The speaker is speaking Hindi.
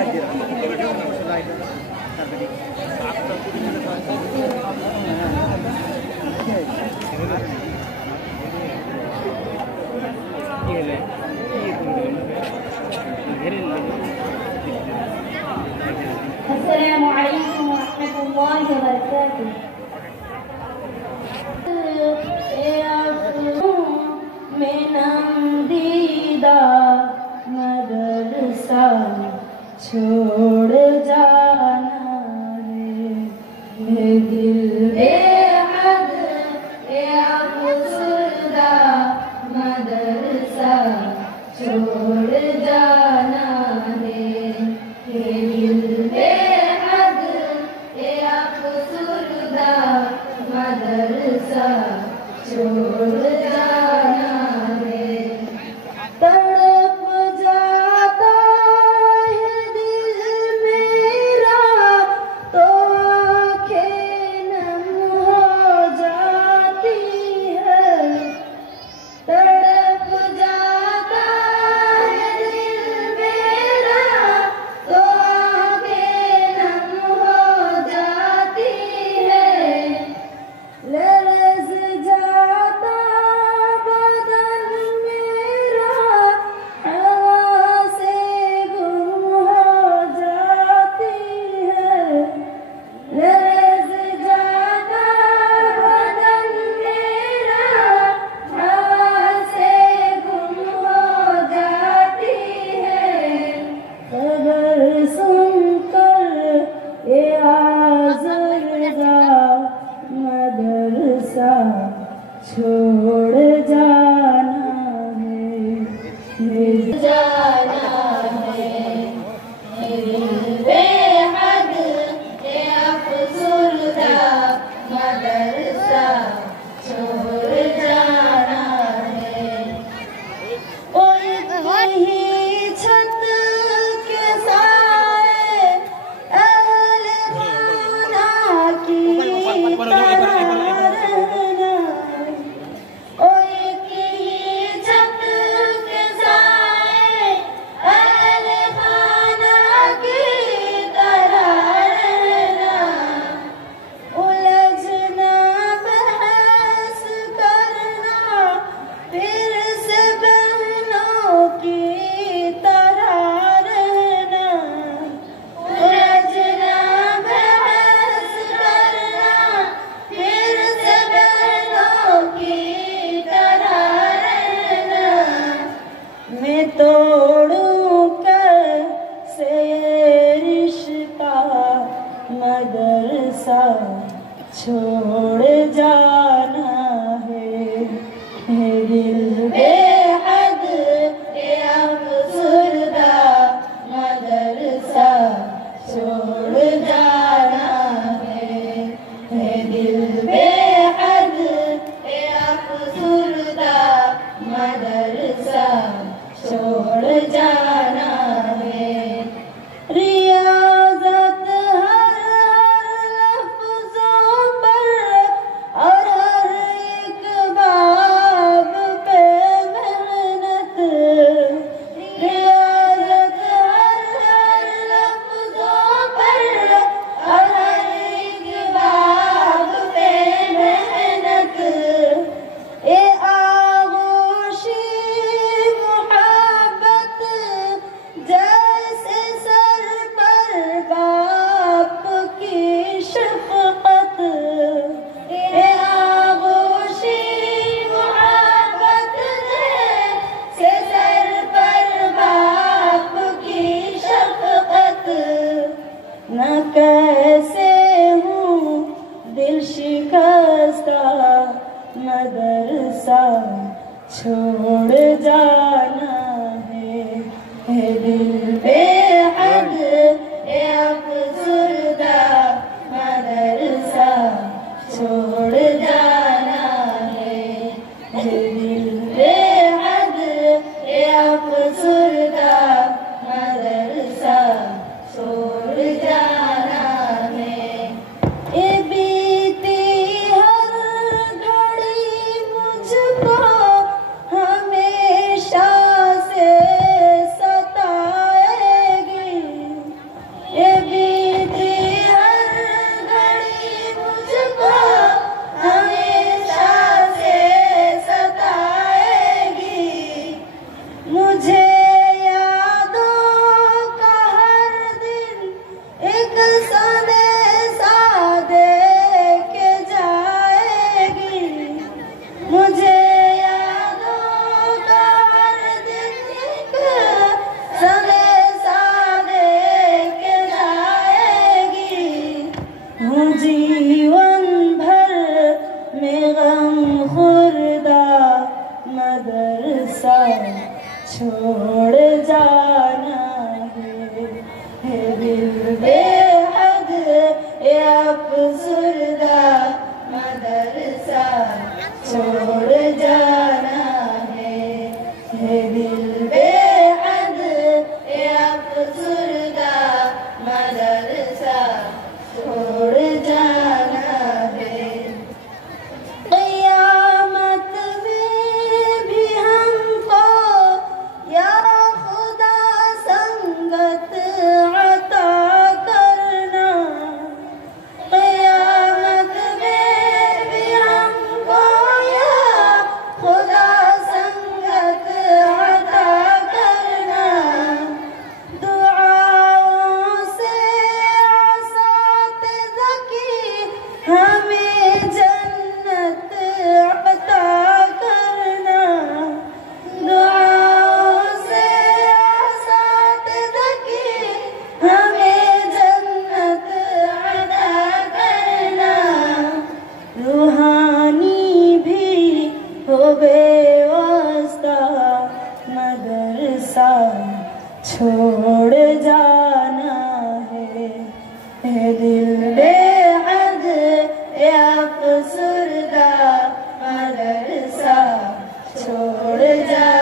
अस्सलामु अलैकुम वरहमतुल्लाहि वबरकातुह। में नंदीदा मदरसा छोड़ जाना है दिल बेहद अफसरदा मदरसा छोड़ जाना है दिल बेहद अफसरदा मदरसा छोड़ जाना है। तड़प जाता है दिल मेरा तो आँखें नम हो जाती है। तड़प जाता है दिल मेरा तो आँखें नम हो जाती है। लरज़ जाता बदन मेरा हवा से गुम हो जाती है। लरज़ जाता बदन मेरा हवा से गुम हो जाती है। खबर सुनकर ये आज़रदा मदरसा छोड़ जाना है जाना है बेहद अफसरदा मदरसा छोड़ जाना है। कोई कहीं छत के साए अहले खाना की मैं तोड़ूं कैसे रिश्ता मदरसा छोड़ जाना है दिल बेहद अफसरदा मदरसा छोड़ जाना है दिल बेहद अफसरदा मदरसा छोड़ छोड़ जाना है दिल बेहद या अफसरदा मदरसा छोड़ जाना है दिल बेहद या अफसरदा मदरसा छोड़ जाना है। क़यामत में भी हमको या खुदा संगत अता करना। क़यामत में भी हमको या खुदा संगत अता करना। दुआओं से आसातिज़ा की हमें जन्नत अता करना। दुआओं से आसातिज़ा की हमें जन्नत अता करना। रूहानी भी हो बेवास्ता मदरसा छोड़ जाना है दिल बेहद या अफसरदा मदरसा छोड़ जाना।